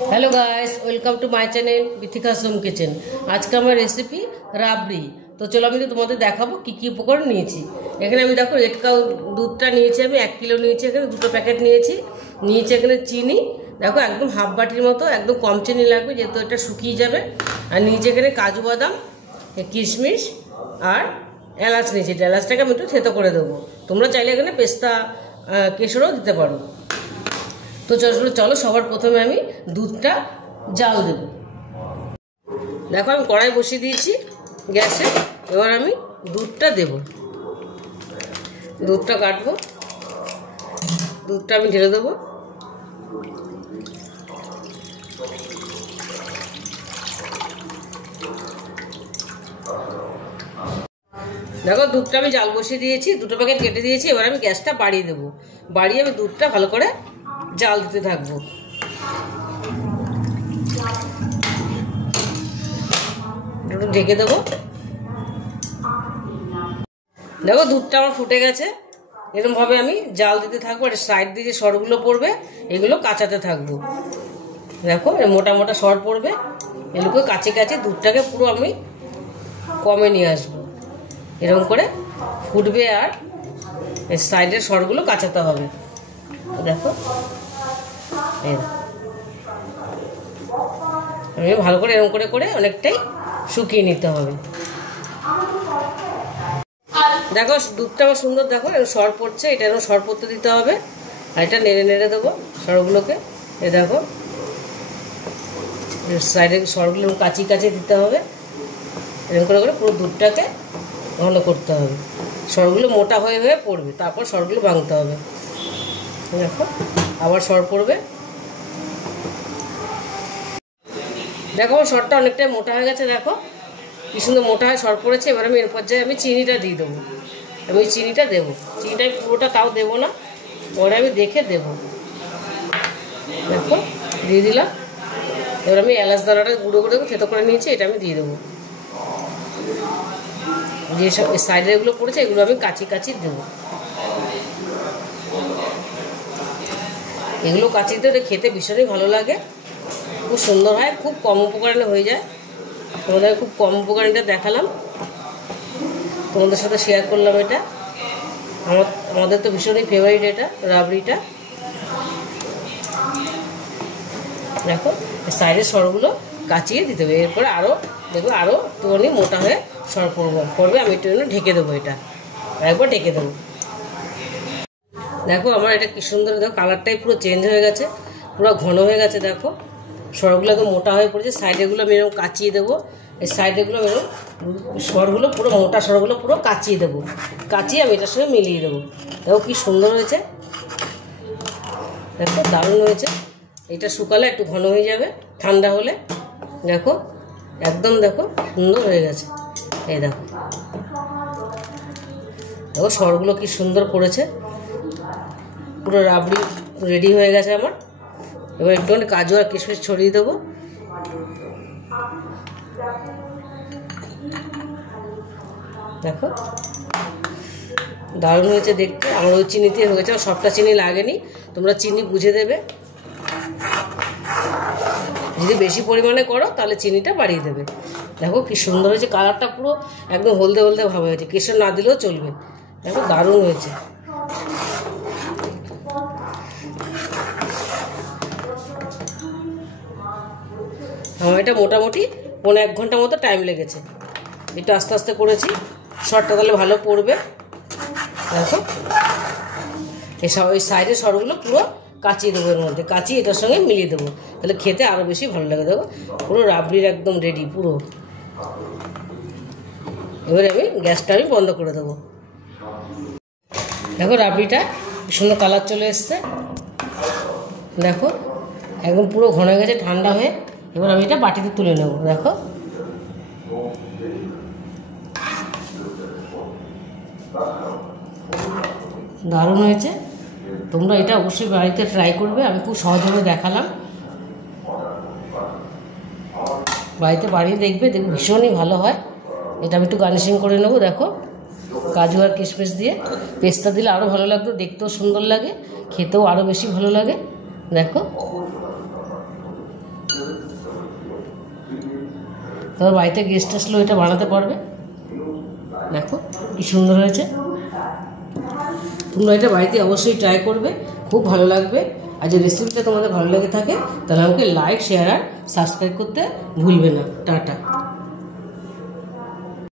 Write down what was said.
Hello guys, welcome to my channel Bithika's home kitchen. आज का আমার রেসিপি রাবড়ি। তো চলো আমি তোমাদের দেখাবো কি কি উপকরণ নিয়েছি। এখানে আমি দেখো রেড কাউ দুধটা নিয়েছি, আমি 1 কিলো নিয়েছি, এখানে দুটো প্যাকেট নিয়েছি। এখানে চিনি দেখো একদম হাফ বাটির মতো, একদম কম চিনি লাগবে যেহেতু এটা শুকিয়ে যাবে। আর নিচে এখানে কাজু বাদাম, কিশমিশ আর এলাচ নিয়েছি। এলাচটাকে আমি একটু থেতো করে দেবো। তোমরা চাইলে এখানে পেস্তা কেশরও দিতে পারো। তো চলো সবার প্রথমে আমি দুধটা জাল দেব। দেখো আমি কড়াই বসিয়ে দিয়েছি গ্যাসে। এবার আমি দুধটা দেব, দুধটা কাটবো, দুধটা আমি ঢেলে দেবো। দেখো দুধটা আমি জাল বসিয়ে দিয়েছি, দুটো প্যাকেট কেটে দিয়েছি। এবার আমি গ্যাসটা বাড়িয়ে দেবো, বাড়িয়ে আমি দুধটা ভালো করে জাল দিতে থাকবো। একটু ঢেকে দেবো। দেখো দুধটা আমার ফুটে গেছে। এরকম ভাবে আমি জাল দিতে থাকবো। আর সাইড দিয়ে যে সরগুলো পড়বে এগুলো কাচাতে থাকবো। দেখো মোটা মোটা সর পড়বে, এগুলোকে কাছে কাছে দুধটাকে পুরো আমি কমে নিয়ে আসবো। এরকম করে ফুটবে আর এর সাইডের সরগুলো কাচাতে হবে। দেখো আমি ভালো করে এরকম করে করে অনেকটাই শুকিয়ে নিতে হবে। দেখো দুধটা আমার সুন্দর, দেখো এরকম সর পড়ছে, এটা এরকম সর পড়তে দিতে হবে। আর এটা নেড়ে নেড়ে দেবো সরগুলোকে। এ দেখো সাইডের সরগুলো কাচি কাছে দিতে হবে। এরকম করে করে পুরো দুধটাকে ঘন করতে হবে। সরগুলো মোটা হয়ে হয়ে পড়বে, তারপর সরগুলো ভাঙতে হবে। দেখো আবার সর পড়বে। দেখো সরটা অনেকটাই মোটা হয়ে গেছে। দেখো কি সুন্দর মোটা হয়ে সর পড়েছে। এবার আমি এর পর্যায়ে আমি চিনিটা দিয়ে দেবো। আমি চিনিটা দেবো, চিনিটা পুরোটা তাও দেবো না, পরে আমি দেখে দেবো। দেখো দিয়ে দিলাম। এবার আমি এলাচ দানাটা গুঁড়ো গুঁড়ো থেতো করে নিয়েছি, এটা আমি দিয়ে দেবো। যেসব সাইডে এগুলো পড়েছে এগুলো আমি কাচি কাচি দেবো। এগুলো কাচিতে খেতে ভীষণই ভালো লাগে, খুব সুন্দর হয়, খুব কম উপকরণে হয়ে যায়। তোমাদের খুব কম উপকরণটা দেখালাম, তোমাদের সাথে শেয়ার করলাম। এটা আমাদের তো ভীষণই ফেভারিট এটা রাবড়িটা। দেখো সাইডের সরগুলো কাচিয়ে দিতে হবে। এরপরে আরও দেখবো আরও একটুখানি মোটা হয়ে সর পড়বে। আমি একটু ঢেকে দেবো, এটা একবার ঢেকে দেবো। দেখো আমার এটা কি সুন্দর, দেখো কালারটাই পুরো চেঞ্জ হয়ে গেছে, পুরো ঘন হয়ে গেছে। দেখো সরগুলো তো মোটা হয়ে পড়েছে। সাইডেগুলো আমি এরকম কাচিয়ে দেবো। এই সাইডেগুলো এরকম সরগুলো পুরো মোটা সরগুলো পুরো কাচিয়ে দেবো। কাচিয়ে আমি এটার সঙ্গে মিলিয়ে দেবো। দেখো কি সুন্দর হয়েছে, দেখো দারুণ হয়েছে। এটা শুকালে একটু ঘন হয়ে যাবে, ঠান্ডা হলে দেখো একদম দেখো সুন্দর হয়ে গেছে। এই দেখো দেখো সরগুলো কি সুন্দর পড়েছে, পুরো রাবড়ি রেডি হয়ে গেছে আমার। এবার একটুখানি কাজু আর কিশমিশ ছড়িয়ে দেবো। দেখো দারুণ হয়েছে দেখতে। আমার ওই চিনিতে হয়ে গেছে, সবটা চিনি লাগেনি, তোমরা চিনি বুঝে দেবে। যদি বেশি পরিমাণে করো তাহলে চিনিটা বাড়িয়ে দেবে। দেখো কি সুন্দর হয়েছে, কালারটা পুরো একদম হলদে হলদে ভাব হয়েছে। কেশর না দিলেও চলবে। দেখো দারুণ হয়েছে। আমার এটা মোটামুটি 1.5 ঘন্টা মতো টাইম লেগেছে। একটু আস্তে আস্তে করেছি, সরটা তাহলে ভালো পড়বে। দেখো ওই সাইডের সরগুলো পুরো কাচিয়ে দেবো, এর মধ্যে কাচিয়ে এটার সঙ্গে মিলিয়ে দেবো, তাহলে খেতে আরও বেশি ভালো লাগে। দেখো পুরো রাবড়ির একদম রেডি পুরো। এবারে আমি গ্যাসটা বন্ধ করে দেবো। দেখো রাবড়িটা সুন্দর কালার চলে এসছে। দেখো একদম পুরো ঘন হয়ে গেছে ঠান্ডা হয়ে। এবার আমি এটা বাটিতে তুলে নেব। দেখো দারুণ হয়েছে। তোমরা এটা অবশ্যই বাড়িতে ট্রাই করবে। আমি খুব সহজভাবে দেখালাম, বাড়িতে বানিয়ে দেখবে, ভীষণই ভালো হয়। এটা আমি একটু গার্নিশিং করে নেবো। দেখো কাজু আর কিশমিশ দিয়ে, পেস্তা দিলে আরও ভালো লাগতো, দেখতেও সুন্দর লাগে, খেতেও আরও বেশি ভালো লাগে। দেখো তোমার বাড়িতে গেস্ট আসলেও এটা বানাতে পারবে। দেখো কি সুন্দর হয়েছে। তোমরা এটা বাড়িতে অবশ্যই ট্রাই করবে, খুব ভালো লাগবে। আর যে রেসিপিটা তোমাদের ভালো লেগে থাকে তাহলে আমাকে লাইক, শেয়ার আর সাবস্ক্রাইব করতে ভুলবে না। টাটা।